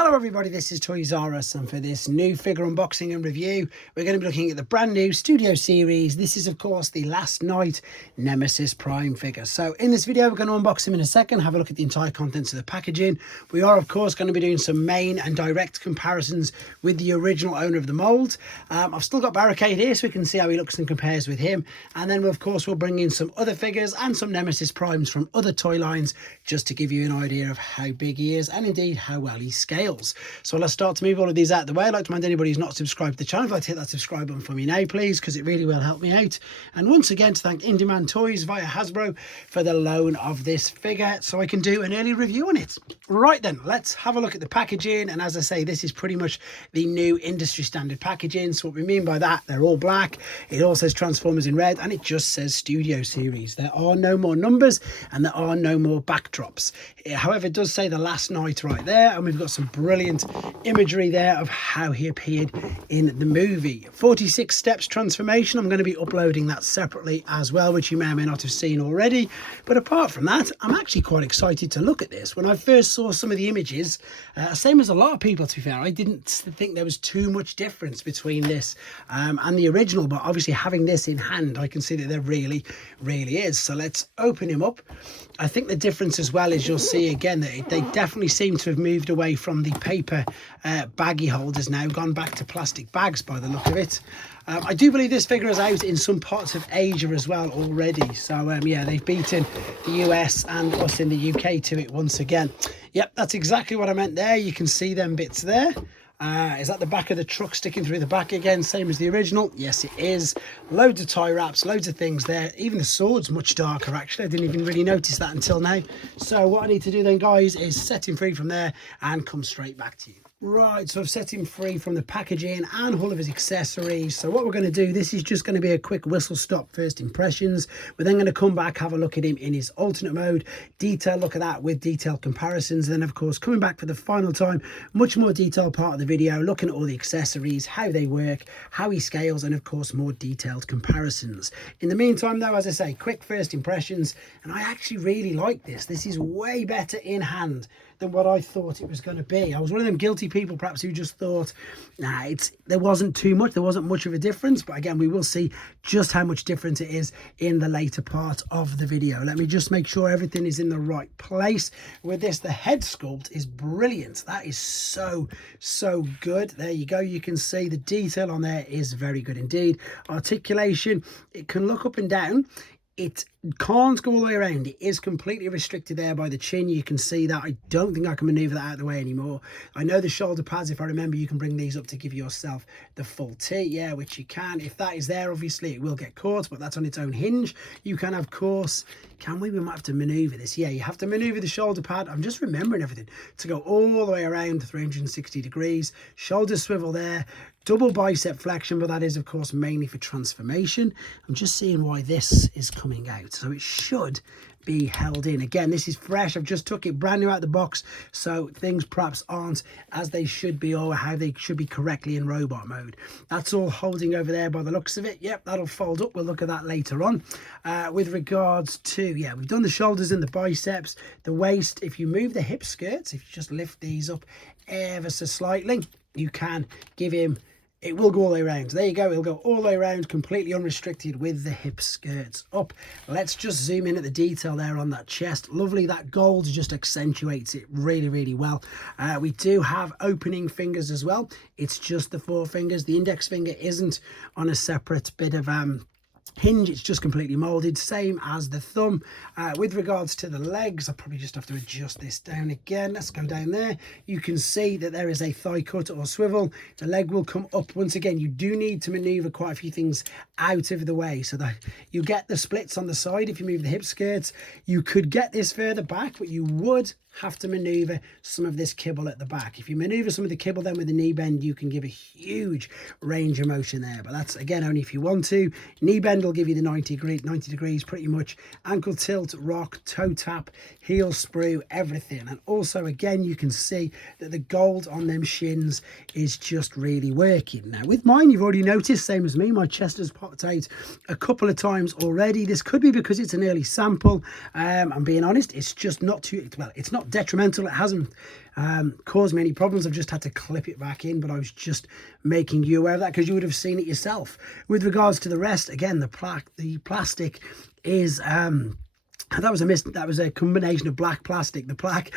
Hello everybody, this is Toys R Us, and for this new figure unboxing and review we're going to be looking at the brand new Studio Series. This is of course the Last Night Nemesis Prime figure. So in this video we're going to unbox him in a second, have a look at the entire contents of the packaging. We are of course going to be doing some main and direct comparisons with the original owner of the mould. I've still got Barricade here so we can see how he looks and compares with him, and then of course we'll bring in some other figures and some Nemesis Primes from other toy lines just to give you an idea of how big he is and indeed how well he scales. So let's start to move all of these out of the way. I'd like to remind anybody who's not subscribed to the channel, if you'd like to hit that subscribe button for me now, please, because it really will help me out. And once again, to thank Indemand Toys via Hasbro for the loan of this figure so I can do an early review on it. Right then, let's have a look at the packaging. And as I say, this is pretty much the new industry standard packaging. So what we mean by that, they're all black. It all says Transformers in red, and it just says Studio Series. There are no more numbers and there are no more backdrops. However, it does say the Last Night right there, and we've got some brilliant imagery there of how he appeared in the movie. 46 steps transformation. I'm going to be uploading that separately as well, which you may or may not have seen already. But apart from that, I'm actually quite excited to look at this. When I first saw some of the images, same as a lot of people to be fair, I didn't think there was too much difference between this and the original, but obviously having this in hand, I can see that there really is. So let's open him up. I think the difference as well is you'll see again that they definitely seem to have moved away from the paper baggy holders, now gone back to plastic bags by the look of it. I do believe this figure is out in some parts of Asia as well already. So yeah, they've beaten the US and us in the UK to it once again. Yep, that's exactly what I meant there. You can see them bits there. Is that the back of the truck sticking through the back again, same as the original? Yes, it is. Loads of tie wraps, loads of things there. Even the sword's much darker, actually. I didn't even really notice that until now. So what I need to do then, guys, is set him free from there and come straight back to you. Right, so I've set him free from the packaging and all of his accessories. So what we're going to do, this is just going to be a quick whistle stop first impressions. We're then going to come back, have a look at him in his alternate mode, detailed look at that with detailed comparisons. Then of course coming back for the final time, much more detailed part of the video, looking at all the accessories, how they work, how he scales, and of course more detailed comparisons. In the meantime though, as I say, quick first impressions, and I actually really like this. This is way better in hand than what I thought it was going to be. I was one of them guilty people perhaps who just thought, nah, there wasn't too much, there wasn't much of a difference. But again, we will see just how much different it is in the later part of the video. Let me just make sure everything is in the right place. With this, the head sculpt is brilliant. That is so good. There you go. You can see the detail on there is very good indeed. Articulation, it can look up and down. It can't go all the way around. It is completely restricted there by the chin. You can see that. I don't think I can maneuver that out of the way anymore. I know the shoulder pads, if I remember, you can bring these up to give yourself the full T, yeah, which you can. If that is there, obviously it will get caught, but that's on its own hinge. You can, of course, we might have to maneuver this. Yeah, you have to maneuver the shoulder pad. I'm just remembering everything to go all the way around 360 degrees. Shoulder swivel there. Double bicep flexion, but that is of course mainly for transformation. I'm just seeing why this is coming out. So it should be held in. Again, this is fresh. I've just took it brand new out of the box, so things perhaps aren't as they should be or how they should be correctly in robot mode. That's all holding over there by the looks of it. Yep, that'll fold up. We'll look at that later on. With regards to, yeah, we've done the shoulders and the biceps, the waist. If you move the hip skirts, if you just lift these up ever so slightly, you can give him, it will go all the way around. There you go. It'll go all the way around, completely unrestricted with the hip skirts up. Let's just zoom in at the detail there on that chest. Lovely. That gold just accentuates it really well. We do have opening fingers as well. It's just the 4 fingers. The index finger isn't on a separate bit of hinge, it's just completely molded, same as the thumb. With regards to the legs, I probably just have to adjust this down again. Let's go down there. You can see that there is a thigh cut or swivel. The leg will come up. Once again, you do need to maneuver quite a few things out of the way so that you get the splits on the side. If you move the hip skirts, you could get this further back, but you would have to maneuver some of this kibble at the back. If you maneuver some of the kibble then with the knee bend, you can give a huge range of motion there, but that's again only if you want to. Knee bend will give you the 90 degrees pretty much. Ankle tilt, rock, toe tap, heel sprue, everything. And also again, you can see that the gold on them shins is just really working. Now with mine, you've already noticed, same as me, my chest has popped out a couple of times already. This could be because it's an early sample. I'm being honest, it's just not too, well, it's not not detrimental. It hasn't caused me any problems. I've just had to clip it back in, but I was just making you aware of that because you would have seen it yourself. With regards to the rest, again, the plastic is that was a combination of black plastic. The black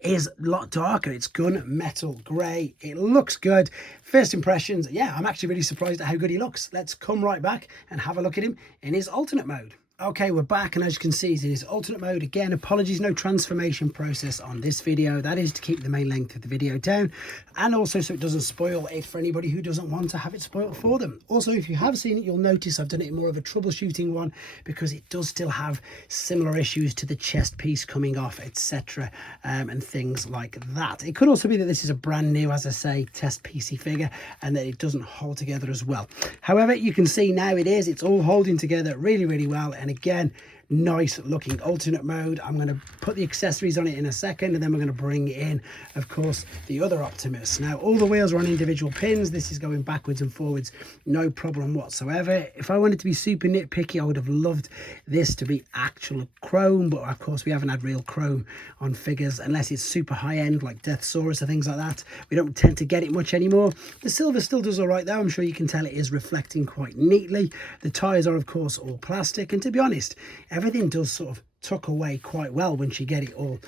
is a lot darker. It's gunmetal grey. It looks good. First impressions, yeah, I'm actually really surprised at how good he looks. Let's come right back and have a look at him in his alternate mode. Okay, we're back, and as you can see, it is alternate mode. Again, apologies, no transformation process on this video. That is to keep the main length of the video down, and also so it doesn't spoil it for anybody who doesn't want to have it spoiled for them. Also, if you have seen it, you'll notice I've done it in more of a troubleshooting one because it does still have similar issues to the chest piece coming off, etc., and things like that. It could also be that this is a brand new, as I say, test PC figure, and that it doesn't hold together as well. However, you can see now it's all holding together really, really well. And again, nice looking alternate mode. I'm going to put the accessories on it in a second, and then we're going to bring in, of course, the other Optimus. Now, all the wheels are on individual pins. This is going backwards and forwards, no problem whatsoever. If I wanted to be super nitpicky, I would have loved this to be actual chrome, but of course we haven't had real chrome on figures unless it's super high end like Deathsaurus or things like that. We don't tend to get it much anymore. The silver still does all right though. I'm sure you can tell it is reflecting quite neatly. The tires are of course all plastic, and to be honest, everything does sort of tuck away quite well once you get it all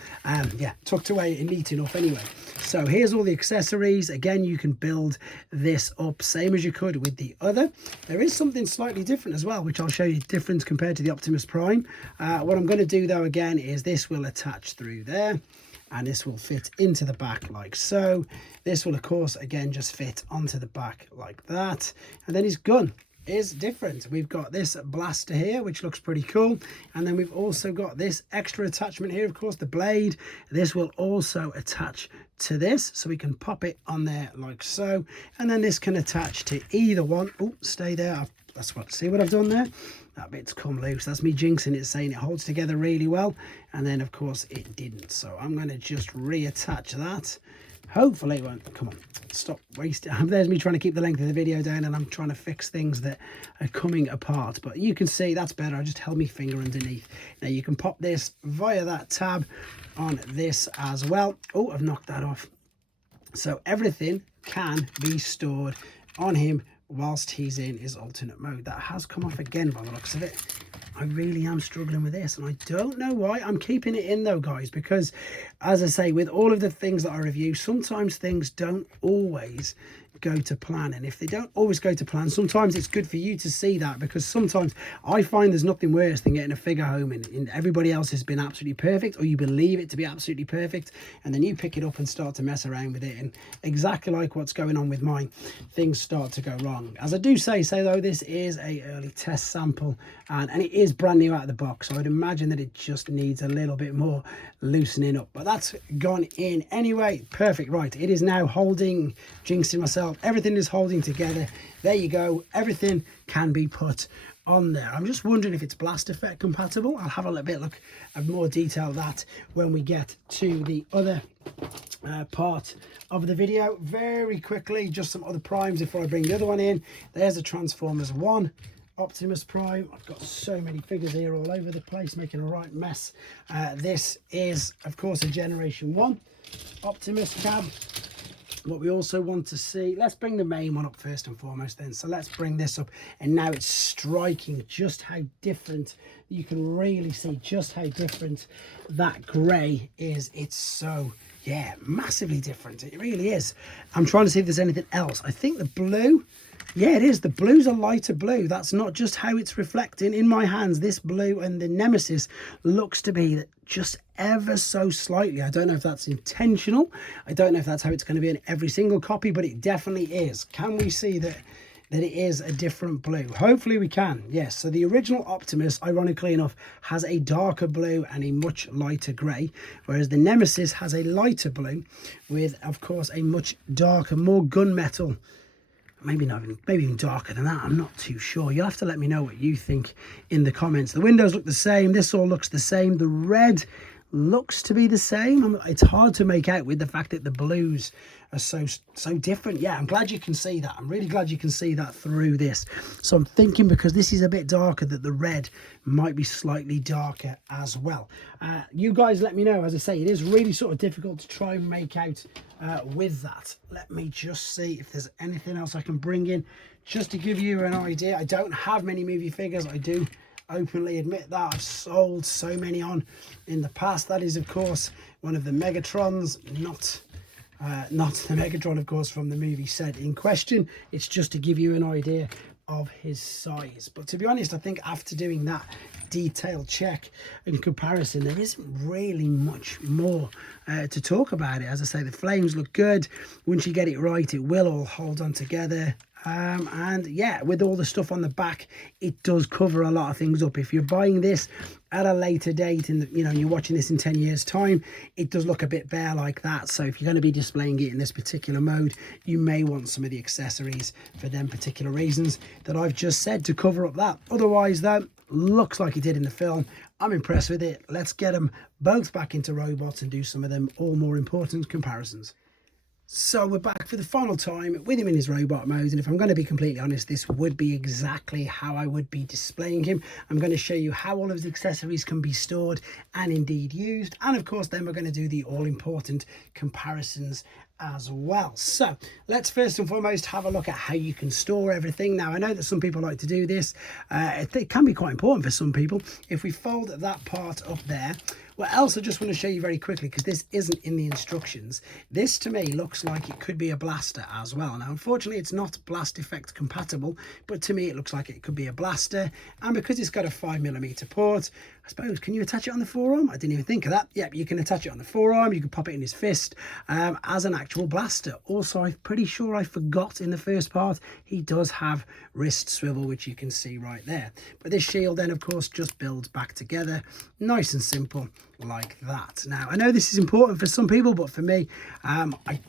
tucked away and neat enough anyway. So here's all the accessories. Again, you can build this up same as you could with the other. There is something slightly different as well, which I'll show you difference compared to the Optimus Prime. What I'm going to do though again is this will attach through there, and this will fit into the back like so. This will of course again just fit onto the back like that, and then his gun is different. We've got this blaster here, which looks pretty cool, and then we've also got this extra attachment here, of course, the blade. This will also attach to this, so we can pop it on there like so, and then this can attach to either one. Oh, stay there. See what I've done there? That bit's come loose. That's me jinxing it, saying it holds together really well, and then of course it didn't. So I'm going to just reattach that. Hopefully it won't. Come on, stop wasting. There's me trying to keep the length of the video down, and I'm trying to fix things that are coming apart. But you can see that's better. I just held my finger underneath. Now you can pop this via that tab on this as well. Oh, I've knocked that off. So everything can be stored on him whilst he's in his alternate mode. That has come off again by the looks of it. I really am struggling with this, and I don't know why. I'm keeping it in though, guys, because as I say, with all of the things that I review, sometimes things don't always go to plan, and if they don't always go to plan, sometimes it's good for you to see that, because sometimes I find there's nothing worse than getting a figure home and everybody else has been absolutely perfect, or you believe it to be absolutely perfect, and then you pick it up and start to mess around with it, and exactly like what's going on with mine, things start to go wrong. As I do say though, this is a early test sample, and it is brand new out of the box, so I'd imagine that it just needs a little bit more loosening up, but that's gone in anyway. Perfect. Right, it is now holding, jinxing myself, everything is holding together. There you go, everything can be put on there. I'm just wondering if it's blast effect compatible. I'll have a little bit look of more detail of that when we get to the other part of the video. Very quickly, just some other primes before I bring the other one in. There's a Transformers 1 Optimus Prime. I've got so many figures here all over the place, making a right mess. This is of course a Generation 1 Optimus cab. What we also want to see, let's bring the main one up first and foremost then. So let's bring this up, and now it's striking just how different, you can really see just how different that grey is. It's so, yeah, massively different. It really is. I'm trying to see if there's anything else. I think the blue, yeah, it is. The blue's a lighter blue. That's not just how it's reflecting in my hands. This blue and the Nemesis looks to be just ever so slightly. I don't know if that's intentional. I don't know if that's how it's going to be in every single copy, but it definitely is. Can we see that it is a different blue? Hopefully we can. Yes, so the original Optimus, ironically enough, has a darker blue and a much lighter grey, whereas the Nemesis has a lighter blue with, of course, a much darker, more gunmetal, maybe even darker than that. I'm not too sure. You'll have to let me know what you think in the comments. The windows look the same. This all looks the same. The red looks to be the same. It's hard to make out with the fact that the blues are so different. Yeah, I'm glad you can see that. I'm really glad you can see that through this. So I'm thinking, because this is a bit darker, that the red might be slightly darker as well. You guys let me know. As I say, it is really sort of difficult to try and make out with that. Let me just see if there's anything else I can bring in just to give you an idea. I don't have many movie figures. I do openly admit that. I've sold so many on in the past. That is, of course, one of the Megatrons, not the Megatron, of course, from the movie set in question. It's just to give you an idea of his size. But to be honest, I think after doing that detailed check and comparison, there isn't really much more to talk about it. As I say, the flames look good. Once you get it right, it will all hold on together. And yeah, with all the stuff on the back, it does cover a lot of things up. If you're buying this at a later date, and you're watching this in 10 years time, it does look a bit bare like that. So if you're going to be displaying it in this particular mode, you may want some of the accessories for them particular reasons that I've just said to cover up that. Otherwise though, looks like it did in the film. I'm impressed with it. Let's get them both back into robots and do some of them all more important comparisons. So we're back for the final time with him in his robot mode, and if I'm going to be completely honest, this would be exactly how I would be displaying him. I'm going to show you how all of his accessories can be stored and indeed used, and of course then we're going to do the all-important comparisons as well. So let's first and foremost have a look at how you can store everything. Now, I know that some people like to do this. It can be quite important for some people. If we fold that part up there, what else I just want to show you very quickly, because this isn't in the instructions, this to me looks like it could be a blaster as well. Now, unfortunately, it's not blast effect compatible, but to me it looks like it could be a blaster. And because it's got a 5mm port, I suppose, can you attach it on the forearm? I didn't even think of that. Yep, you can attach it on the forearm. You can pop it in his fist as an actual blaster. Also, I'm pretty sure I forgot in the first part, he does have wrist swivel, which you can see right there. But this shield then, of course, just builds back together. Nice and simple like that. Now, I know this is important for some people, but for me, I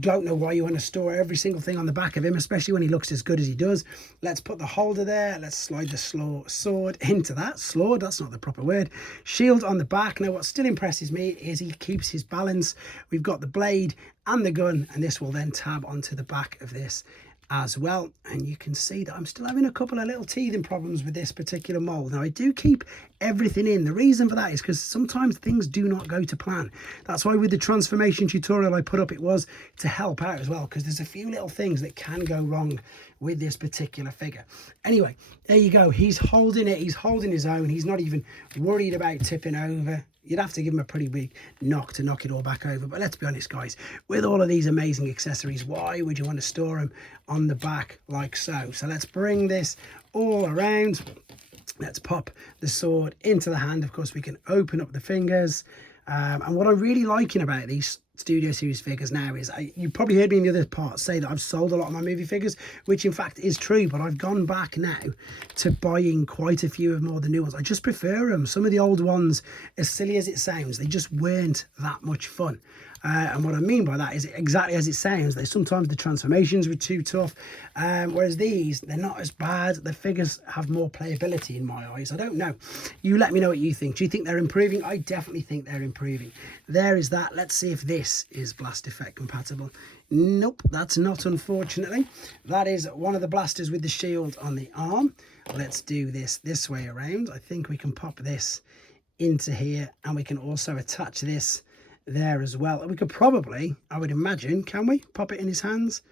don't know why you want to store every single thing on the back of him, especially when he looks as good as he does. Let's put the holder there. Let's slide the sword into that. Sword, that's not the proper word. Shield on the back. Now, what still impresses me is he keeps his balance. We've got the blade and the gun, and this will then tab onto the back of this as well. And you can see that I'm still having a couple of little teething problems with this particular mold. Now, I do keep everything in. The reason for that is because sometimes things do not go to plan. That's why with the transformation tutorial I put up, it was to help out as well, because there's a few little things that can go wrong with this particular figure. Anyway, there you go. He's holding it. He's holding his own. He's not even worried about tipping over. You'd have to give him a pretty big knock to knock it all back over. But let's be honest, guys, with all of these amazing accessories, why would you want to store them on the back like so? So let's bring this all around. Let's pop the sword into the hand. Of course, we can open up the fingers. And what I'm really liking about these Studio Series figures now is, you probably heard me in the other part say that I've sold a lot of my movie figures, which in fact is true, but I've gone back now to buying quite a few of more of the new ones. I just prefer them. Some of the old ones, as silly as it sounds, they just weren't that much fun. And what I mean by that is exactly as it sounds. Sometimes the transformations were too tough, whereas these, they're not as bad. The figures have more playability in my eyes. I don't know. You let me know what you think. Do you think they're improving? I definitely think they're improving. There is that. Let's see if this is blast effect compatible. Nope, that's not, unfortunately. That is one of the blasters with the shield on the arm. Let's do this way around. I think we can pop this into here, and we can also attach this there as well. We could probably, I would imagine, can we pop it in his hands?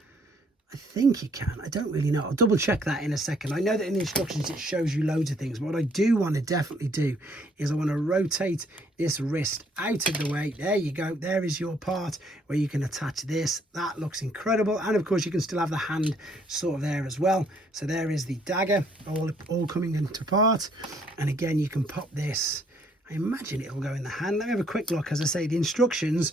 I think you can. I don't really know. I'll double check that in a second. I know that in the instructions it shows you loads of things, but what I do want to definitely do is I want to rotate this wrist out of the way. There you go. There is your part where you can attach this. That looks incredible. And of course you can still have the hand sort of there as well. So there is the dagger all coming into part. And again, you can pop this. I imagine it'll go in the hand. Let me have a quick look. As I say, the instructions,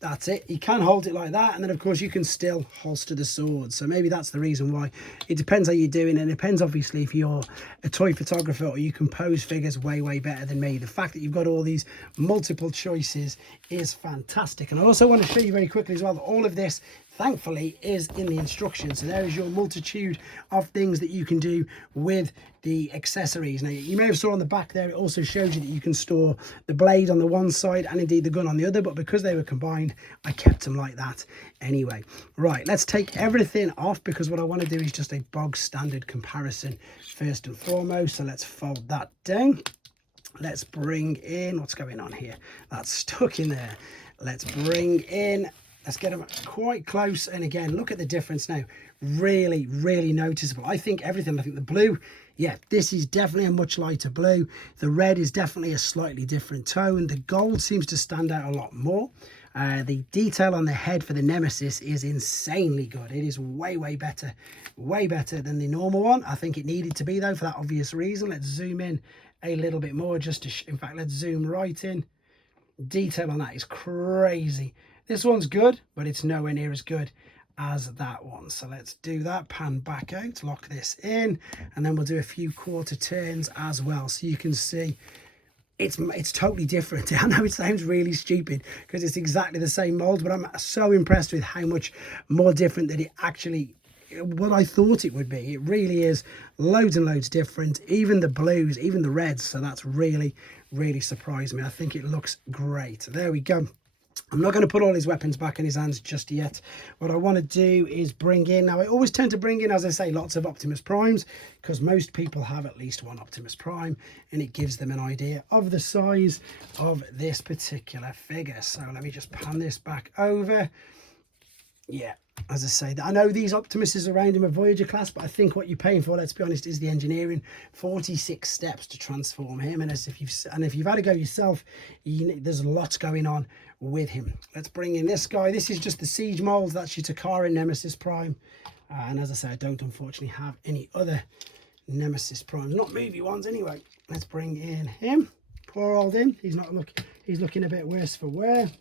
that's it. You can hold it like that, and then of course you can still holster the sword. So maybe that's the reason why. It depends how you're doing, and it depends obviously if you're a toy photographer or you can pose figures way better than me. The fact that you've got all these multiple choices is fantastic. And I also want to show you very quickly as well that all of this thankfully is in the instructions. So there is your multitude of things that you can do with the accessories. Now you may have saw on the back there, it also shows you that you can store the blade on the one side and indeed the gun on the other, but because they were combined, I kept them like that anyway. Right, let's take everything off, because what I want to do is just a bog standard comparison first and foremost. So let's fold that down. Let's bring in, what's going on here? That's stuck in there. Let's bring in, let's get them quite close. And again, look at the difference now. Really, really noticeable. I think everything, I think the blue, yeah, this is definitely a much lighter blue. The red is definitely a slightly different tone. The gold seems to stand out a lot more. The detail on the head for the Nemesis is insanely good. It is way, way better than the normal one. I think it needed to be, though, for that obvious reason. Let's zoom in a little bit more just to, in fact, let's zoom right in. Detail on that is crazy. This one's good, but it's nowhere near as good as that one. So let's do that, pan back out, lock this in, and then we'll do a few quarter turns as well, so you can see it's totally different. I know it sounds really stupid because it's exactly the same mold, but I'm so impressed with how much more different that it actually, what I thought it would be. It really is loads and loads different, even the blues, even the reds. So that's really, really surprised me. I think it looks great. There we go. I'm not going to put all his weapons back in his hands just yet. What I want to do is bring in, now I always tend to bring in, as I say, lots of Optimus Primes, because most people have at least one Optimus Prime, and it gives them an idea of the size of this particular figure. So let me just pan this back over. Yeah, as I say, I know these Optimuses around him are Voyager class, but I think what you're paying for, let's be honest, is the engineering. 46 steps to transform him, and if you've had to go yourself, there's lots going on with him. Let's bring in this guy. This is just the Siege mold. That's your Takara Nemesis Prime, and as I say, I don't unfortunately have any other Nemesis Primes, not movie ones anyway. Let's bring in him. Poor old him. He's looking a bit worse for wear.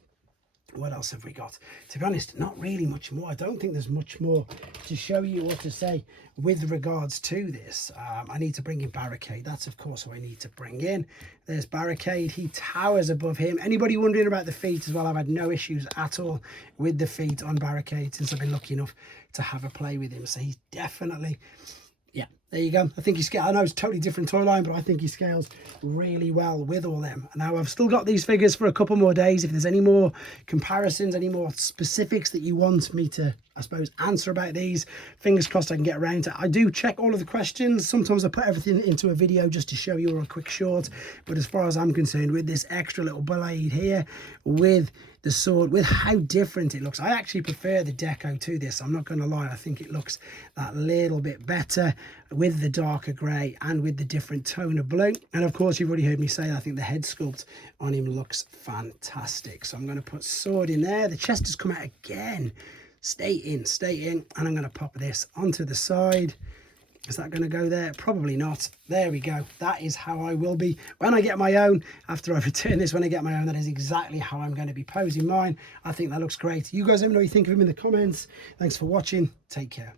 What else have we got? To be honest, not really much more. I don't think there's much more to show you or to say with regards to this. I need to bring in Barricade. That's, of course, what I need to bring in. There's Barricade. He towers above him. Anybody wondering about the feet as well? I've had no issues at all with the feet on Barricade since I've been lucky enough to have a play with him. So he's definitely... yeah, there you go. I think he scales. I know it's a totally different toy line, but I think he scales really well with all them. Now, I've still got these figures for a couple more days. If there's any more comparisons, any more specifics that you want me to, I suppose, answer about these, fingers crossed I can get around to it. I do check all of the questions. Sometimes I put everything into a video just to show you, or a quick short. But as far as I'm concerned, with this extra little blade here, with the sword, with how different it looks, I actually prefer the deco to this. I'm not going to lie. I think it looks that little bit better with the darker grey and with the different tone of blue. And of course, you've already heard me say I think the head sculpt on him looks fantastic. So I'm going to put sword in there. The chest has come out again. Stay in, and I'm going to pop this onto the side. Is that going to go there? Probably not. There we go. That is how I will be when I get my own. After I return this, when I get my own, that is exactly how I'm going to be posing mine. I think that looks great. You guys let me know what you think of him in the comments. Thanks for watching. Take care.